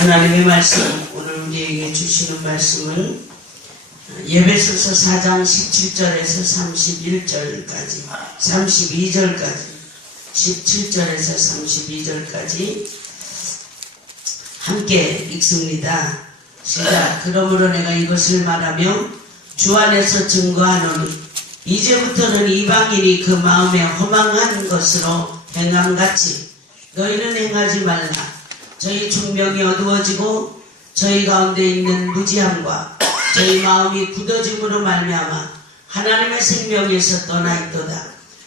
하나님의 말씀, 오늘 우리에게 주시는 말씀은 에베소서 4장 17절에서 31절까지 32절까지 17절에서 32절까지 함께 읽습니다. 시작. 그러므로 내가 이것을 말하며 주 안에서 증거하노니 이제부터는 이방인이 그 마음에 허망한 것으로 행함같이 너희는 행하지 말라. 저희 총명이 어두워지고 저희 가운데 있는 무지함과 저희 마음이 굳어짐으로 말미암아 하나님의 생명에서 떠나 있도다.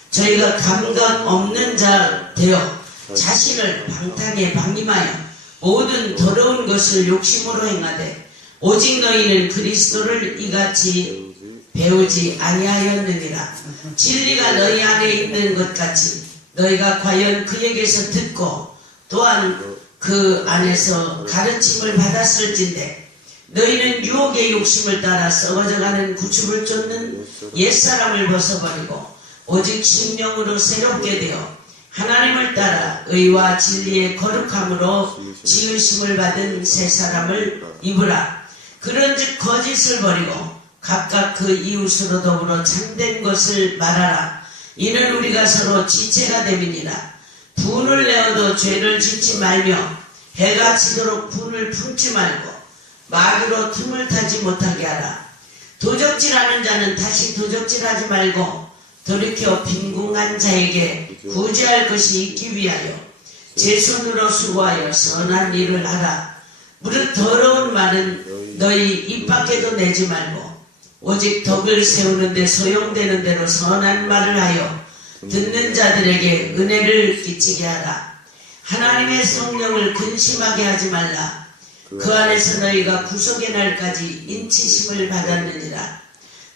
저희가 감각 없는 자 되어 자신을 방탕에 방임하여 모든 더러운 것을 욕심으로 행하되 오직 너희는 그리스도를 이같이 배우지 아니하였느니라. 진리가 너희 안에 있는 것 같이 너희가 과연 그에게서 듣고 또한 그 안에서 가르침을 받았을진데 너희는 유혹의 욕심을 따라 썩어져가는 구축을 쫓는 옛사람을 벗어버리고 오직 심령으로 새롭게 되어 하나님을 따라 의와 진리의 거룩함으로 지으심을 받은 새 사람을 입으라. 그런즉 거짓을 버리고 각각 그 이웃으로 더불어 참된 것을 말하라. 이는 우리가 서로 지체가 됨이니라. 분을 내어도 죄를 짓지 말며 해가 지도록 분을 품지 말고 마귀로 틈을 타지 못하게 하라. 도적질하는 자는 다시 도적질하지 말고 돌이켜 빈궁한 자에게 구제할 것이 있기 위하여 제 손으로 수고하여 선한 일을 하라. 무릇 더러운 말은 너희 입 밖에도 내지 말고 오직 덕을 세우는 데 소용되는 대로 선한 말을 하여 듣는 자들에게 은혜를 끼치게 하라. 하나님의 성령을 근심하게 하지 말라. 그 안에서 너희가 구속의 날까지 인치심을 받았느니라.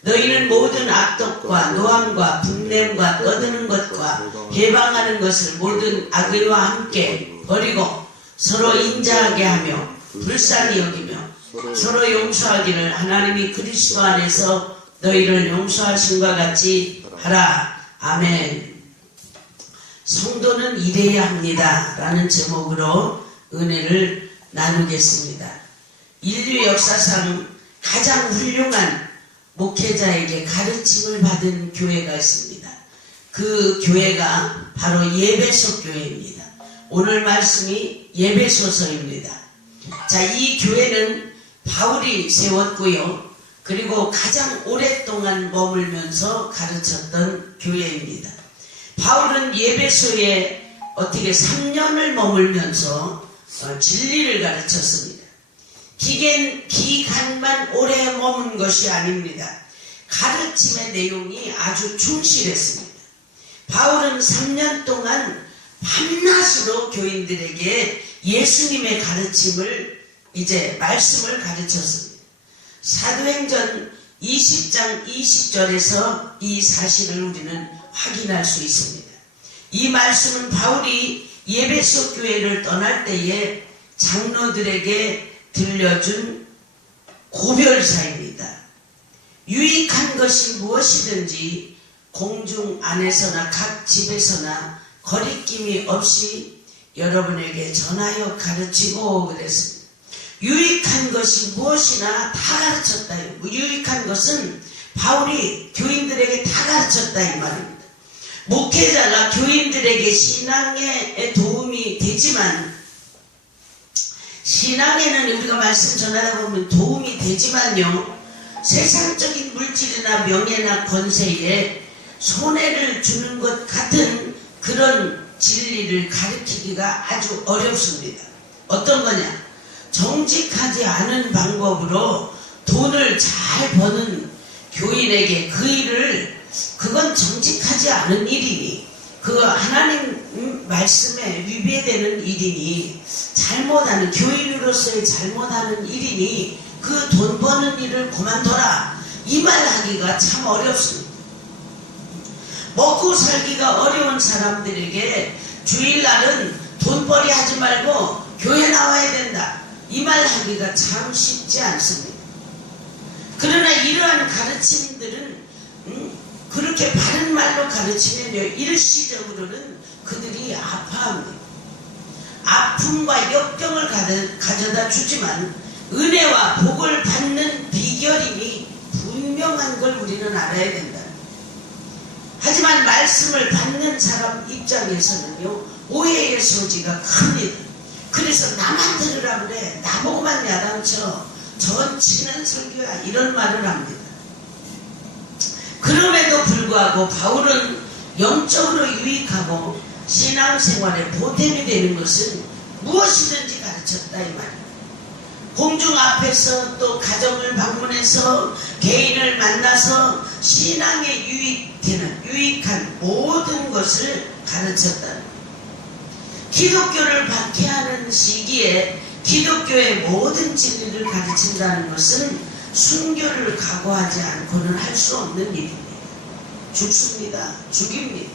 너희는 모든 악독과 노함과 분냄과 떠드는 것과 해방하는 것을 모든 악의와 함께 버리고 서로 인자하게 하며 불쌍히 여기며 서로 용서하기를 하나님이 그리스도 안에서 너희를 용서하신과 같이 하라. 아멘. 성도는 이래야 합니다 라는 제목으로 은혜를 나누겠습니다. 인류 역사상 가장 훌륭한 목회자에게 가르침을 받은 교회가 있습니다. 그 교회가 바로 예배소 교회입니다. 오늘 말씀이 예배소서입니다. 자, 이 교회는 바울이 세웠고요. 그리고 가장 오랫동안 머물면서 가르쳤던 교회입니다. 바울은 예배소에 어떻게 3년을 머물면서 진리를 가르쳤습니다. 기간만 오래 머문 것이 아닙니다. 가르침의 내용이 아주 충실했습니다. 바울은 3년 동안 밤낮으로 교인들에게 예수님의 가르침을 말씀을 가르쳤습니다. 사도행전 20장 20절에서 이 사실을 우리는 확인할 수 있습니다. 이 말씀은 바울이 예배소 교회를 떠날 때에 장로들에게 들려준 고별사입니다. 유익한 것이 무엇이든지 공중 안에서나 각 집에서나 거리낌이 없이 여러분에게 전하여 가르치고 그랬습니다. 유익한 것이 무엇이나 다 가르쳤다요. 유익한 것은 바울이 교인들에게 다 가르쳤다 이 말입니다. 목회자가 교인들에게 신앙에 도움이 되지만 신앙에는 우리가 말씀 전하다 보면 도움이 되지만요, 세상적인 물질이나 명예나 권세에 손해를 주는 것 같은 그런 진리를 가르치기가 아주 어렵습니다. 어떤 거냐? 정직하지 않은 방법으로 돈을 잘 버는 교인에게 그 일을, 그건 정직하지 않은 일이니, 그 하나님 말씀에 위배되는 일이니, 잘못하는, 교인으로서의 잘못하는 일이니 그 돈 버는 일을 그만둬라, 이 말 하기가 참 어렵습니다. 먹고 살기가 어려운 사람들에게 주일날은 돈벌이 하지 말고 교회 나와야 된다, 이 말 하기가 참 쉽지 않습니다. 그러나 이러한 가르침들은 그렇게 바른 말로 가르치면요, 일시적으로는 그들이 아파합니다. 아픔과 역경을 가져다 주지만 은혜와 복을 받는 비결이 분명한 걸 우리는 알아야 된다. 하지만 말씀을 받는 사람 입장에서는요, 오해의 소지가 큽니다. 그래서 나만 들으라 그래, 나보고만 야단쳐, 전 친한 설교야, 이런 말을 합니다. 그럼에도 불구하고 바울은 영적으로 유익하고 신앙생활에 보탬이 되는 것은 무엇이든지 가르쳤다, 이 말입니다. 공중 앞에서 또 가정을 방문해서 개인을 만나서 신앙에 유익한 모든 것을 가르쳤다. 기독교를 박해하는 시기에 기독교의 모든 진리를 가르친다는 것은 순교를 각오하지 않고는 할 수 없는 일입니다. 죽습니다. 죽입니다.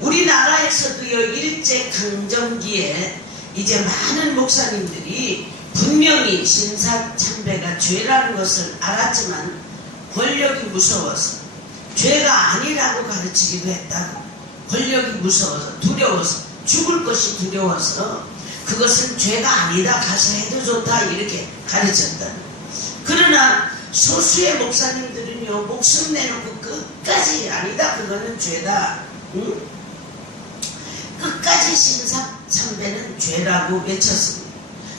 우리나라에서도요, 일제강점기에 이제 많은 목사님들이 분명히 신사참배가 죄라는 것을 알았지만 권력이 무서워서, 죄가 아니라고 가르치기도 했다고. 권력이 무서워서, 두려워서, 죽을 것이 두려워서 그것은 죄가 아니다, 가서 해도 좋다, 이렇게 가르쳤다. 그러나 소수의 목사님들은요, 목숨 내놓고 끝까지 아니다, 그거는 죄다, 응? 끝까지 신사참배는 죄라고 외쳤습니다.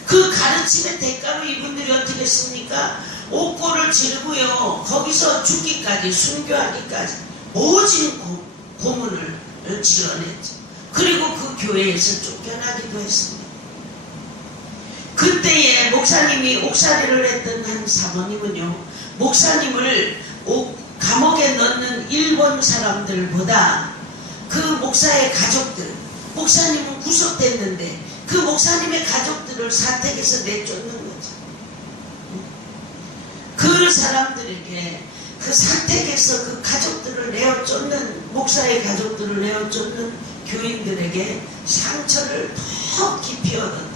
그 가르침의 대가로 이분들이 어떻게 했습니까? 옥고를 지르고요, 거기서 죽기까지, 순교하기까지 모진 고문을 지어냈죠. 그리고 그 교회에서 쫓겨나기도 했습니다. 그때에 목사님이 옥살이를 했던 한 사모님은요, 목사님을 감옥에 넣는 일본 사람들보다 그 목사의 가족들, 목사님은 구속됐는데 그 목사님의 가족들을 사택에서 내쫓는 거죠. 그 사람들에게, 그 사택에서 그 가족들을 내어쫓는, 목사의 가족들을 내어쫓는 교인들에게 상처를 더 깊이 얻었다.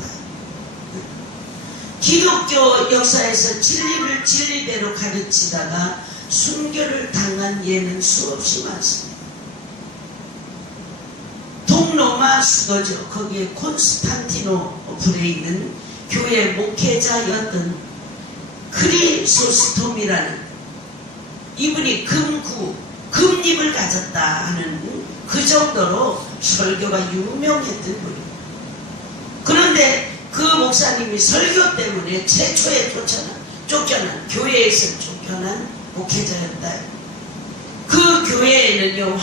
기독교 역사에서 진리를 진리대로 가르치다가 순교를 당한 예는 수없이 많습니다. 동로마 수도죠. 거기에 콘스탄티노플에 있는 교회 목회자였던 크리소스톰이라는, 이분이 금립을 가졌다 하는 그 정도로 설교가 유명했던 분입니다. 그런데 그 목사님이 설교 때문에 최초에 쫓겨난, 교회에서 쫓겨난 목회자였다. 그 교회에는요,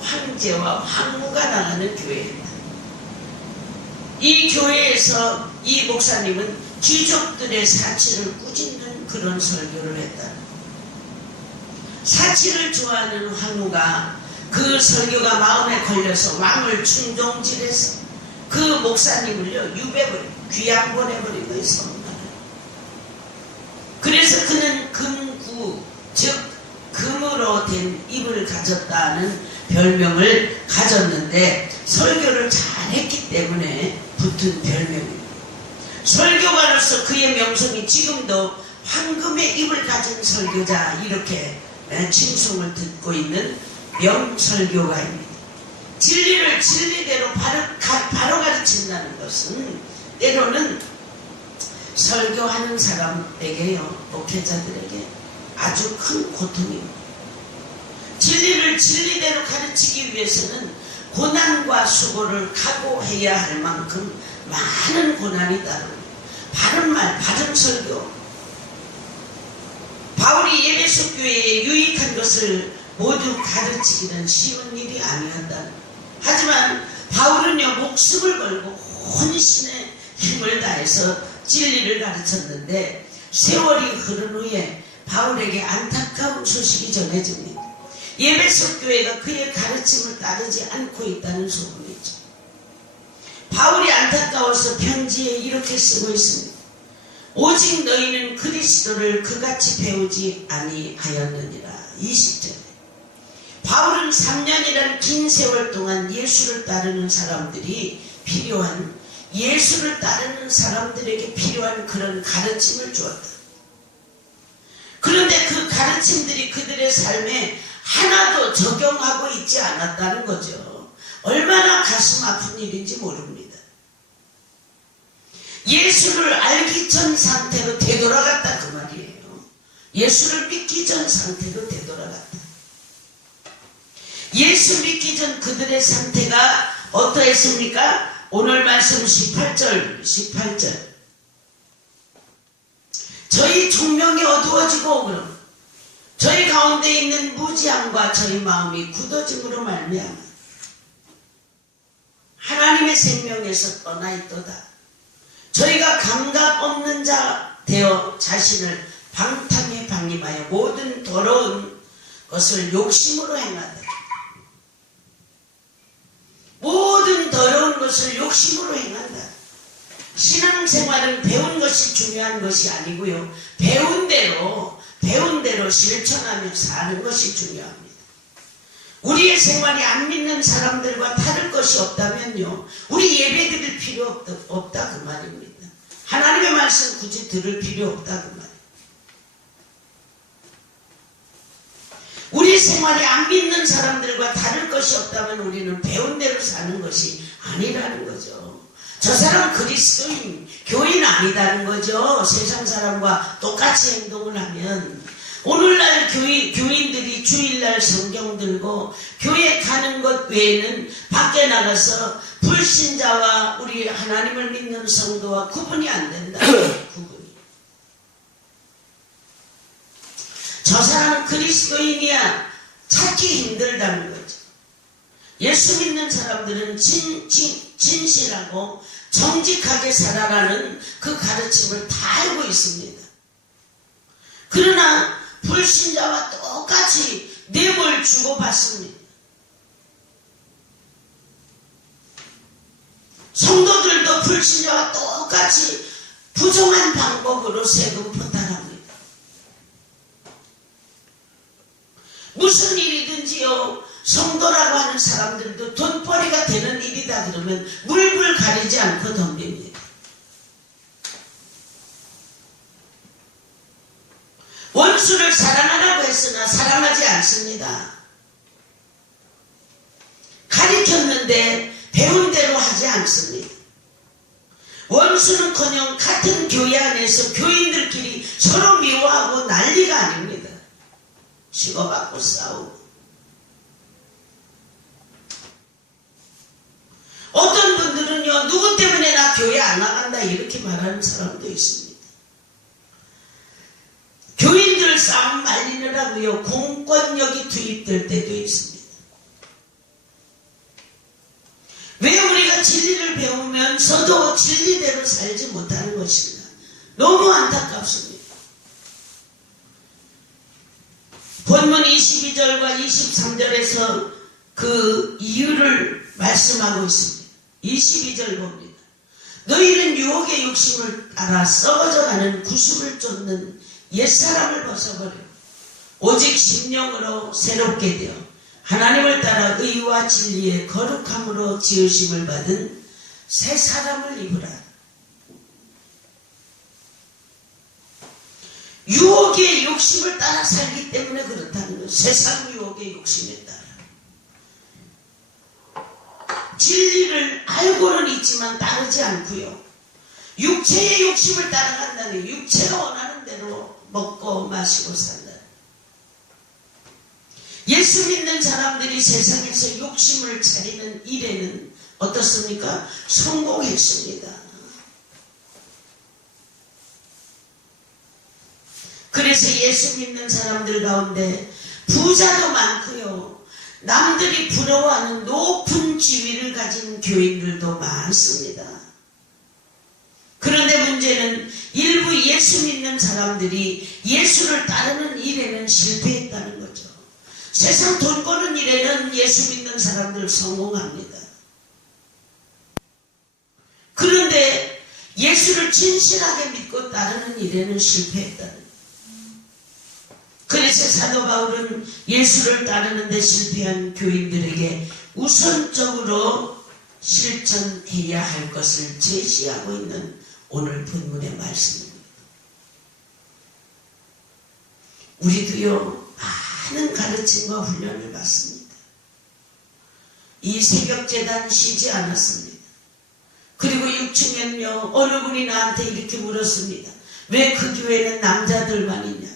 황제와 황후가 나가는 교회입니다. 이 교회에서 이 목사님은 귀족들의 사치를 꾸짖는 그런 설교를 했다. 사치를 좋아하는 황후가 그 설교가 마음에 걸려서 왕을 충동질해서 그 목사님을요, 귀양 보내버린 거예요, 성나라에. 그래서 그는 금구, 즉 금으로 된 입을 가졌다는 별명을 가졌는데, 설교를 잘했기 때문에 붙은 별명입니다. 설교가로서 그의 명성이 지금도 황금의 입을 가진 설교자, 이렇게 칭송을 듣고 있는 명설교가입니다. 진리를 진리대로 바로 가르친다는 것은 때로는 설교하는 사람에게요, 목회자들에게 아주 큰 고통입니다. 진리를 진리대로 가르치기 위해서는 고난과 수고를 각오해야 할 만큼 많은 고난이 따릅니다. 바른 말, 바른 설교. 바울이 에베소 교회에 유익한 것을 모두 가르치기는 쉬운 일이 아니었다. 하지만 바울은요, 목숨을 걸고 혼신의 힘을 다해서 진리를 가르쳤는데, 세월이 흐른 후에 바울에게 안타까운 소식이 전해집니다. 에베소 교회가 그의 가르침을 따르지 않고 있다는 소문이죠. 바울이 안타까워서 편지에 이렇게 쓰고 있습니다. 오직 너희는 그리스도를 그같이 배우지 아니하였느니라. 20절에 바울은 3년이라는 긴 세월 동안 예수를 따르는 사람들이 필요한, 예수를 따르는 사람들에게 필요한 그런 가르침을 주었다. 그런데 그 가르침들이 그들의 삶에 하나도 적용하고 있지 않았다는 거죠. 얼마나 가슴 아픈 일인지 모릅니다. 예수를 알기 전 상태로 되돌아갔다 그 말이에요. 예수를 믿기 전 상태로 되돌아갔다. 예수 믿기 전 그들의 상태가 어떠했습니까? 오늘 말씀 18절 저희 총명이 어두워지고 그럼 저희 가운데 있는 무지함과 저희 마음이 굳어짐으로 말미암아 하나님의 생명에서 떠나 있도다. 저희가 감각 없는 자 되어 자신을 방탕에 방임하여 모든 더러운 것을 욕심으로 행하다. 모든 더러운 것을 욕심으로 행한다. 신앙생활은 배운 것이 중요한 것이 아니고요. 배운 대로 실천하며 사는 것이 중요합니다. 우리의 생활이 안 믿는 사람들과 다를 것이 없다면요. 우리 예배 드릴 필요 없다 그 말입니다. 하나님의 말씀 굳이 들을 필요 없다 그 말입니다. 우리 생활이 안 믿는 사람들과 다를 것이 없다면 우리는 배운 대로 사는 것이 아니라는 거죠. 저 사람 그리스도인, 교인 아니다는 거죠. 세상 사람과 똑같이 행동을 하면 오늘날 교인들이 주일날 성경 들고 교회 가는 것 외에는 밖에 나가서 불신자와 우리 하나님을 믿는 성도와 구분이 안 된다. 구분이. 저 사람은 그리스도인이야 찾기 힘들다는 거죠. 예수 믿는 사람들은 진실하고 정직하게 살아가는 그 가르침을 다 알고 있습니다. 그러나 불신자와 똑같이 뇌물 주고받습니다. 성도들도 불신자와 똑같이 부정한 방법으로 세금 포탈합니다. 무슨 일이든지요, 성도라고 하는 사람들도 돈벌이가 되는 일이다 그러면 물불 가리지 않고 덤빕니다. 원수를 사랑하라고 했으나 사랑하지 않습니다. 가르쳤는데 배운 대로 하지 않습니다. 원수는커녕 같은 교회 안에서 교인들끼리 서로 미워하고 난리가 아닙니다. 치고받고 싸우고. 어떤 분들은요, 누구 때문에 나 교회 안 나간다 이렇게 말하는 사람도 있습니다. 교인들 싸움 말리느라고요, 공권력이 투입될 때도 있습니다. 왜 우리가 진리를 배우면서도 진리대로 살지 못하는 것인가? 너무 안타깝습니다. 본문 22절과 23절에서 그 이유를 말씀하고 있습니다. 22절 봅니다. 너희는 유혹의 욕심을 따라 썩어져가는 구습을 쫓는 옛사람을 벗어버려 오직 심령으로 새롭게 되어 하나님을 따라 의와 진리의 거룩함으로 지으심을 받은 새 사람을 입으라. 유혹의 욕심을 따라 살기 때문에 그렇다는 거예요. 세상 유혹의 욕심에 따라. 진리를 알고는 있지만 따르지 않고요. 육체의 욕심을 따라간다는, 육체가 원하는 대로 먹고 마시고 산다. 예수 믿는 사람들이 세상에서 욕심을 차리는 일에는 어떻습니까? 성공했습니다. 그래서 예수 믿는 사람들 가운데 부자도 많고요, 남들이 부러워하는 높은 지위를 가진 교인들도 많습니다. 그런데 문제는 일부 예수 믿는 사람들이 예수를 따르는 일에는 실패했다는 거죠. 세상 돈 버는 일에는 예수 믿는 사람들 성공합니다. 그런데 예수를 진실하게 믿고 따르는 일에는 실패했다는 거예요. 그래서 사도 바울은 예수를 따르는 데 실패한 교인들에게 우선적으로 실천해야 할 것을 제시하고 있는 오늘 본문의 말씀입니다. 우리도요, 많은 가르침과 훈련을 받습니다. 이 새벽재단 쉬지 않았습니다. 그리고 6층에는요, 어느 분이 나한테 이렇게 물었습니다. 왜 그 교회는 남자들만 있냐?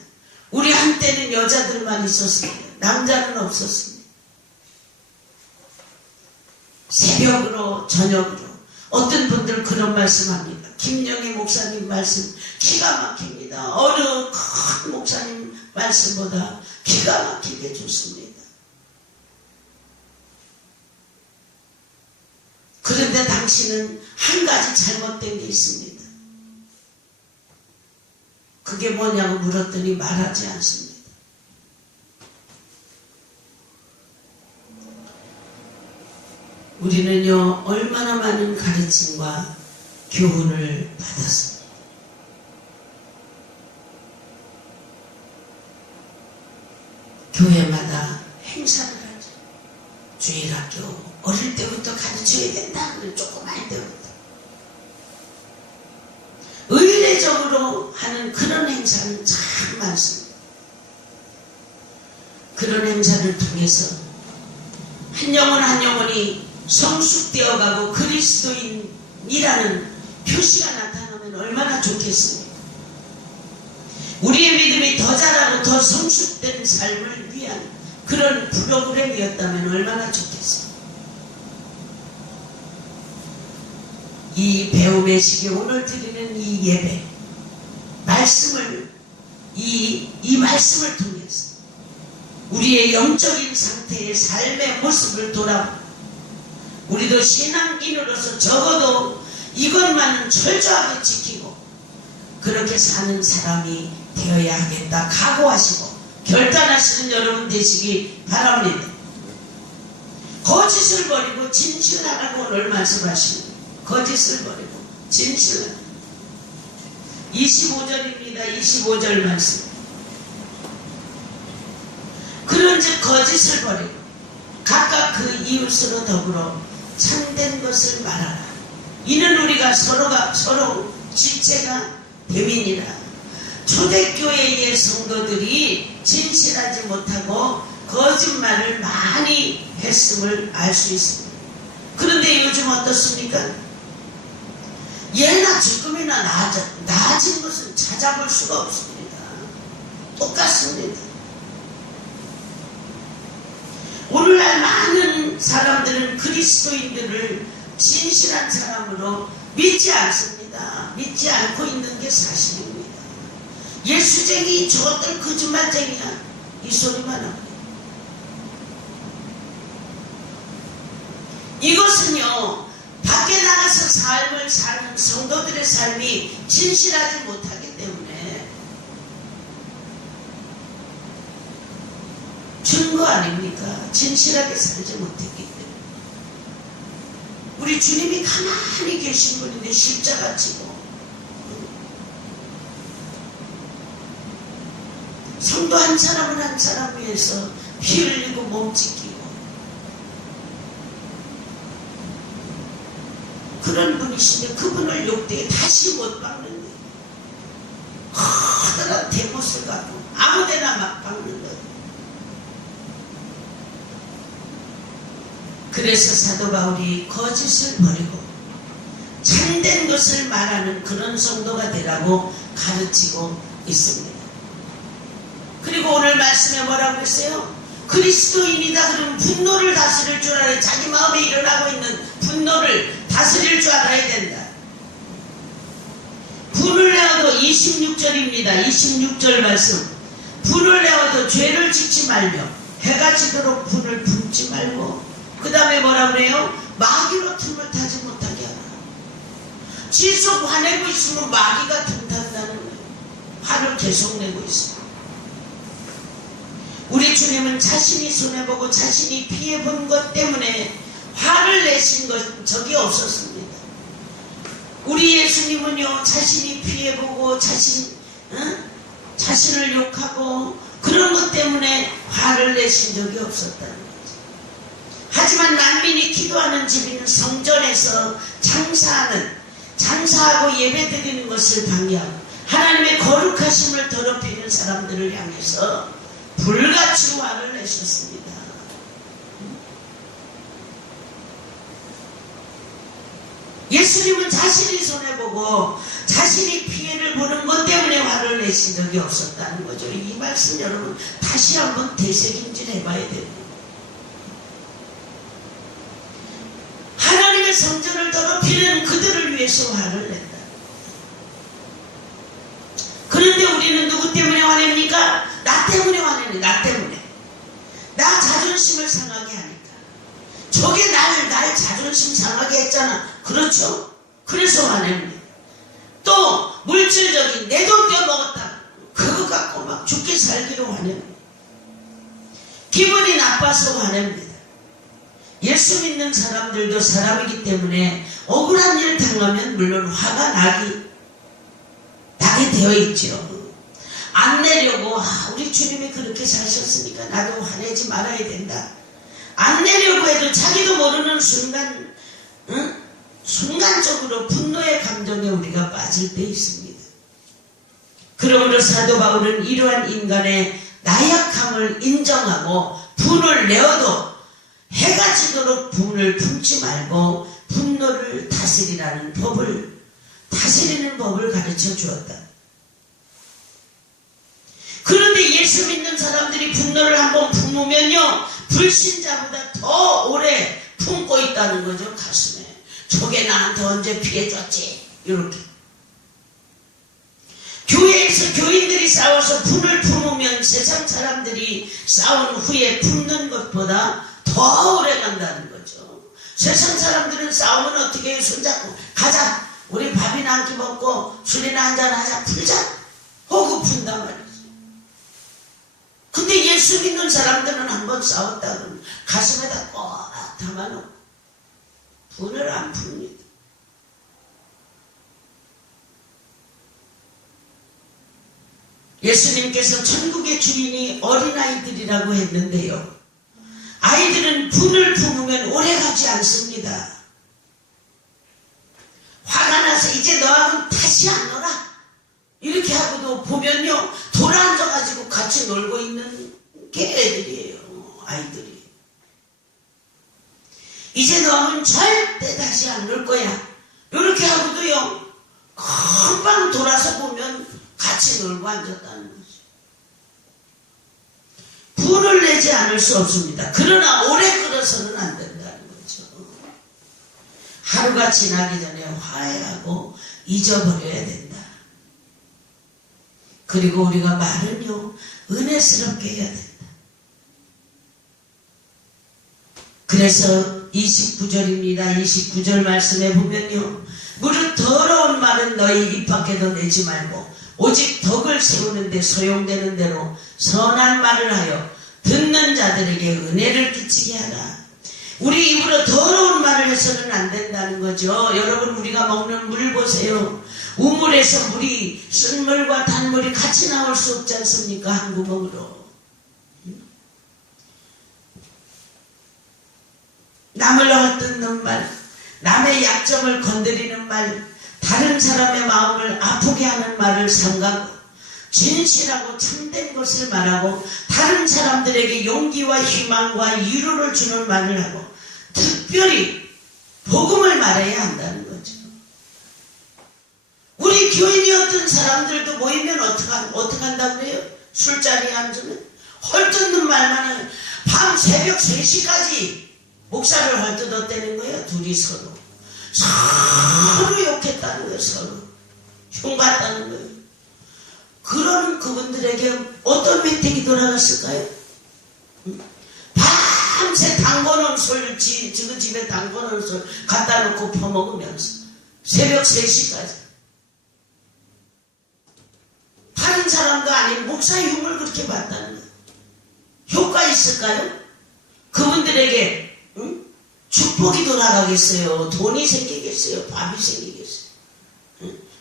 우리 한때는 여자들만 있었습니다. 남자는 없었습니다. 새벽으로 저녁으로 어떤 분들은 그런 말씀합니다. 김영희 목사님 말씀 기가 막힙니다. 어느 큰 목사님 말씀보다 기가 막히게 좋습니다. 그런데 당신은 한 가지 잘못된 게 있습니다. 그게 뭐냐고 물었더니 말하지 않습니다. 우리는요, 얼마나 많은 가르침과 교훈을 받았습니다. 교회마다 행사를 하죠. 주일학교 어릴 때부터 가르쳐야 된다. 조그만 때부터. 의례적으로 하는 그런 행사는 참 많습니다. 그런 행사를 통해서 한 영혼 한 영혼이 성숙되어가고 그리스도인이라는 표시가 나타나면 얼마나 좋겠습니까? 우리의 믿음이 더 자라고 더 성숙된 삶을 위한 그런 프로그램이었다면 얼마나 좋겠습니까? 이 배움의 시기에 오늘 드리는 이 예배 말씀을 이 말씀을 통해서 우리의 영적인 상태의 삶의 모습을 돌아보고 우리도 신앙인으로서 적어도 이것만은 철저하게 지키고 그렇게 사는 사람이 되어야 하겠다 각오하시고 결단하시는 여러분 되시기 바랍니다. 거짓을 버리고 진실하라고 오늘 말씀하십니다. 거짓을 버리고 진실하라. 25절입니다. 25절 말씀. 그런즉 거짓을 버리고 각각 그 이웃으로 더불어 참된 것을 말하라. 이는 우리가 서로 지체가 됨이니라. 초대교회의 성도들이 진실하지 못하고 거짓말을 많이 했음을 알 수 있습니다. 그런데 요즘 어떻습니까? 예나 지금이나 나아진 것은 찾아볼 수가 없습니다. 똑같습니다. 오늘날 많은 사람들은 그리스도인들을 진실한 사람으로 믿지 않습니다. 믿지 않고 있는 게 사실입니다. 예수쟁이 저것들 거짓말쟁이야 이 소리만 합니다. 이것은요 밖에 나가서 삶을 사는 성도들의 삶이 진실하지 못하기 때문에 증거 아닙니까? 진실하게 살지 못했기 때문에. 우리 주님이 가만히 계신 분인데 십자가 지고 성도 한 사람을 한 사람 위해서 피 흘리고 몸 찢기고 그런 분이신데 그분을 욕되게 다시 못 박는 거예요. 커다란 대못을 갖고 아무데나 막 박는 거예요. 그래서 사도 바울이 거짓을 버리고 참된 것을 말하는 그런 성도가 되라고 가르치고 있습니다. 그리고 오늘 말씀에 뭐라고 했어요? 그리스도인이다 그러면 분노를 다스릴 줄 알아야 자기 마음에 일어나고 있는 분노를 다스릴 줄 알아야 된다. 분을 내어도 26절입니다. 26절 말씀. 분을 내어도 죄를 짓지 말며 해가 지도록 분을 품지 말고 그 다음에 뭐라 그래요? 마귀로 틈을 타지 못하게 하라. 계속 화내고 있으면 마귀가 틈탄다는 거예요. 화를 계속 내고 있어요. 우리 주님은 자신이 손해보고 자신이 피해본 것 때문에 화를 내신 것 적이 없었습니다. 우리 예수님은요 자신이 피해보고 자신을 욕하고 그런 것 때문에 화를 내신 적이 없었다는 거죠. 하지만 난민이 기도하는 집인 성전에서 장사하고 예배드리는 것을 방해하고 하나님의 거룩하심을 더럽히는 사람들을 향해서 불같이 화를 내셨습니다. 예수님은 자신이 손해보고 자신이 피해를 보는 것 때문에 화를 내신 적이 없었다는 거죠. 이 말씀 여러분 다시 한번 되새김질 해봐야 됩니다. 하나님의 성전을 더럽히는 그들을 위해서 화를 낸다. 그런데 우리는 누구 때문에 화냅니까? 나 때문에 화내네. 나 때문에. 나 자존심을 상하게 하니까. 저게 날 자존심 상하게 했잖아. 그렇죠? 그래서 화냅니다. 또 물질적인 내 돈 떼어먹었다. 그거 갖고 막 죽기 살기로 화냅니다. 기분이 나빠서 화냅니다. 예수 믿는 사람들도 사람이기 때문에 억울한 일 당하면 물론 화가 나게 되어 있죠. 안 내려고 우리 주님이 그렇게 사셨으니까 나도 화내지 말아야 된다. 안 내려고 해도 자기도 모르는 순간적으로 분노의 감정에 우리가 빠질 때 있습니다. 그러므로 사도 바울은 이러한 인간의 나약함을 인정하고 분을 내어도 해가 지도록 분을 품지 말고 분노를 다스리는 법을 가르쳐 주었다. 그런데 예수 믿는 사람들이 분노를 한번 품으면요 불신자보다 더 오래 품고 있다는 거죠. 가슴에. 저게 나한테 언제 피해줬지? 이렇게. 교회에서 교인들이 싸워서 분을 품으면 세상 사람들이 싸운 후에 품는 것보다 더 오래 간다는 거죠. 세상 사람들은 싸우면 어떻게 해요? 손잡고 가자. 우리 밥이나 한 끼 먹고 술이나 한잔 하자. 풀자. 호구 푼단 말이죠. 근데 예수 믿는 사람들은 한번 싸웠다 그러면 가슴에다 꽉 담아놓고 분을 안 풉니다. 예수님께서 천국의 주인이 어린아이들이라고 했는데요. 아이들은 분을 품으면 오래가지 않습니다. 화가 나서 이제 너하고는 다시 안 놀아. 이렇게 하고도 보면요. 돌아앉아가지고 같이 놀고 있는 게 애들이에요. 아이들이. 이제 너하고는 절대 다시 안 놀 거야. 이렇게 하고도요. 금방 돌아서 보면 같이 놀고 앉았다는 거죠. 분을 내지 않을 수 없습니다. 그러나 오래 끌어서는 안 된다는 거죠. 하루가 지나기 전에 화해하고 잊어버려야 된다. 그리고 우리가 말은요 은혜스럽게 해야 된다. 그래서 29절입니다. 29절 말씀에 보면요. 무릇 더러운 말은 너희 입 밖에도 내지 말고 오직 덕을 세우는데 소용되는 대로 선한 말을 하여 듣는 자들에게 은혜를 끼치게 하라. 우리 입으로 더러운 말을 해서는 안 된다는 거죠. 여러분 우리가 먹는 물 보세요. 우물에서 물이 쓴물과 단물이 같이 나올 수 없지 않습니까? 한 구멍으로. 남을 헐뜯는 말, 남의 약점을 건드리는 말, 다른 사람의 마음을 아프게 하는 말을 삼가고 진실하고 참된 것을 말하고 다른 사람들에게 용기와 희망과 위로를 주는 말을 하고 특별히 복음을 말해야 한다는 거죠. 우리 교인이었던 사람들도 모이면 어떻게 한다고 그래요? 술자리에 앉으면 헐뜯는 말만 해요. 밤 새벽 3시까지 목사를 헐뜯었다는 거예요. 둘이 서로 욕했다는 거예요. 서로 흉봤다는 거예요. 그런 그분들에게 어떤 혜택이 돌아갔을까요? 밤새 담궈놓은 술, 그 집에 담궈놓은 술 갖다 놓고 퍼먹으면서 새벽 3시까지 다른 사람도 아닌 목사의 흉을 그렇게 봤다는 거예요. 효과 있을까요? 그분들에게 축복이 돌아가겠어요? 돈이 생기겠어요? 밥이 생기겠어요?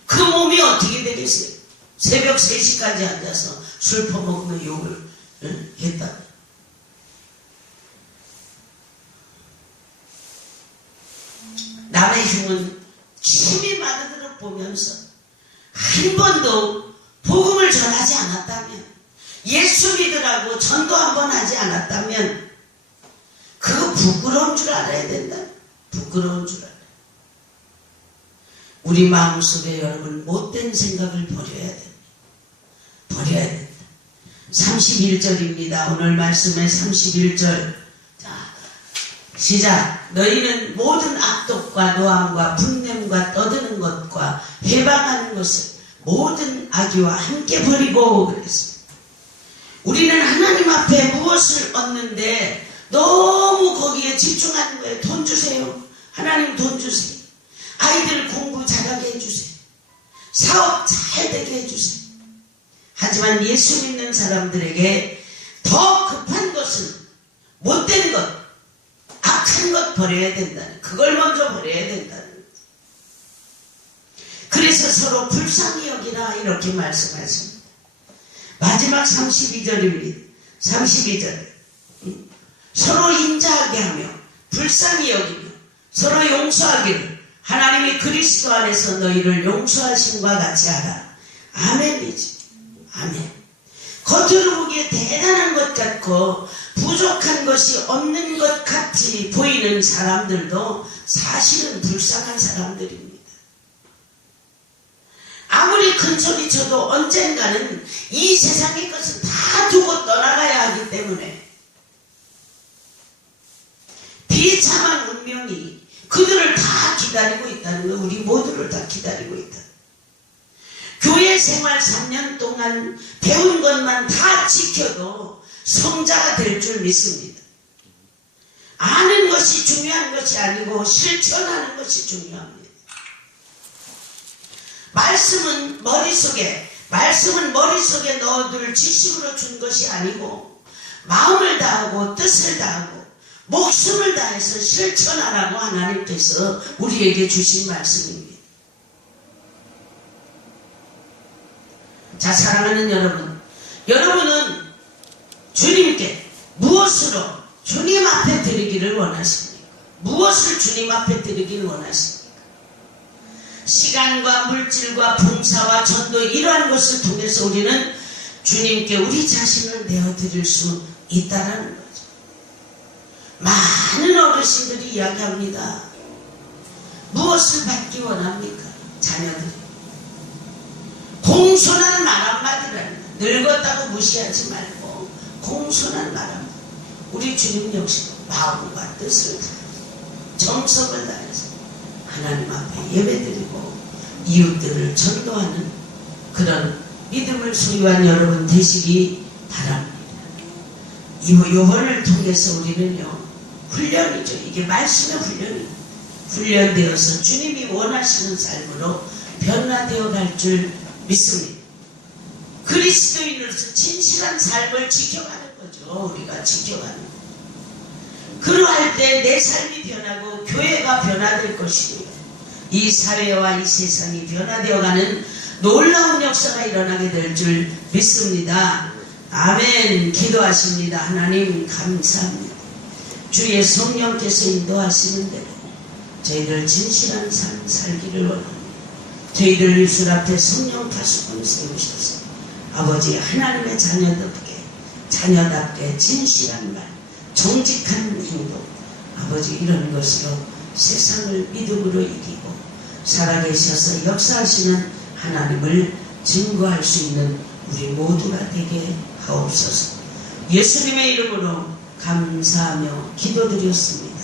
그 몸이 어떻게 되겠어요? 새벽 3시까지 앉아서 술 퍼먹으며 욕을 했다. 남의 흉은 침이 마르도록 보면서 한 번도 복음을 전하지 않았다면, 예수 믿으라고 전도 한 번 하지 않았다면 그거 부끄러운 줄 알아야 된다. 부끄러운 줄 알아요. 우리 마음속에 여러분 못된 생각을 버려야 돼. 버려야 된다. 31절입니다. 오늘 말씀의 31절. 자, 시작. 너희는 모든 악독과 노함과 분냄과 떠드는 것과 해방하는 것을 모든 악의와 함께 버리고 그랬습니다. 우리는 하나님 앞에 무엇을 얻는데 너무 거기에 집중하는 거예요. 돈 주세요. 하나님 돈 주세요. 아이들 공부 잘하게 해주세요. 사업 잘 되게 해주세요. 하지만 예수 믿는 사람들에게 더 급한 것은 못된 것, 악한 것 버려야 된다는, 그걸 먼저 버려야 된다는. 그래서 서로 불쌍히 여기라 이렇게 말씀하십니다. 마지막 32절입니다. 32절. 서로 인자하게 하며 불쌍히 여기며 서로 용서하기를 하나님이 그리스도 안에서 너희를 용서하심과 같이 하라. 아멘이지. 아멘. 겉으로 보기에 대단한 것 같고 부족한 것이 없는 것 같이 보이는 사람들도 사실은 불쌍한 사람들입니다. 아무리 큰 소리 쳐도 언젠가는 이 세상의 것은 다 두고 떠나가야 하기 때문에 비참한 운명이 그들을 다 기다리고 있다는 거, 우리 모두를 다 기다리고 있다. 교회 생활 3년 동안 배운 것만 다 지켜도 성자가 될 줄 믿습니다. 아는 것이 중요한 것이 아니고 실천하는 것이 중요합니다. 말씀은 머릿속에 넣어둘 지식으로 준 것이 아니고 마음을 다하고 뜻을 다하고 목숨을 다해서 실천하라고 하나님께서 우리에게 주신 말씀입니다. 자, 사랑하는 여러분, 여러분은 주님께 무엇으로 주님 앞에 드리기를 원하십니까? 무엇을 주님 앞에 드리기를 원하십니까? 시간과 물질과 봉사와 전도 이러한 것을 통해서 우리는 주님께 우리 자신을 내어드릴 수 있다는 거죠. 많은 어르신들이 이야기합니다. 무엇을 받기 원합니까? 자녀들이. 공손한 말 한마디라는, 늙었다고 무시하지 말고 공손한 말 한마디. 우리 주님 역시 마음과 뜻을 다해서 정성을 다해서 하나님 앞에 예배드리고 이웃들을 전도하는 그런 믿음을 소유한 여러분 되시기 바랍니다. 요번을 통해서 우리는요, 훈련이죠. 이게 말씀의 훈련입니다. 훈련되어서 주님이 원하시는 삶으로 변화되어 갈 줄 믿습니다. 그리스도인으로서 진실한 삶을 지켜가는 거죠. 우리가 지켜가는 거죠. 그러할 때 내 삶이 변하고 교회가 변화될 것이고요. 이 사회와 이 세상이 변화되어가는 놀라운 역사가 일어나게 될 줄 믿습니다. 아멘. 기도하십니다. 하나님 감사합니다. 주의 성령께서 인도하시는 대로 저희들 진실한 삶 살기를 원합니다. 저희들 입술 앞에 성령 다수분 세우셔서 아버지 하나님의 자녀답게 진실한 말, 정직한 행동, 아버지 이런 것으로 세상을 믿음으로 이기고 살아계셔서 역사하시는 하나님을 증거할 수 있는 우리 모두가 되게 하옵소서. 예수님의 이름으로 감사하며 기도드렸습니다.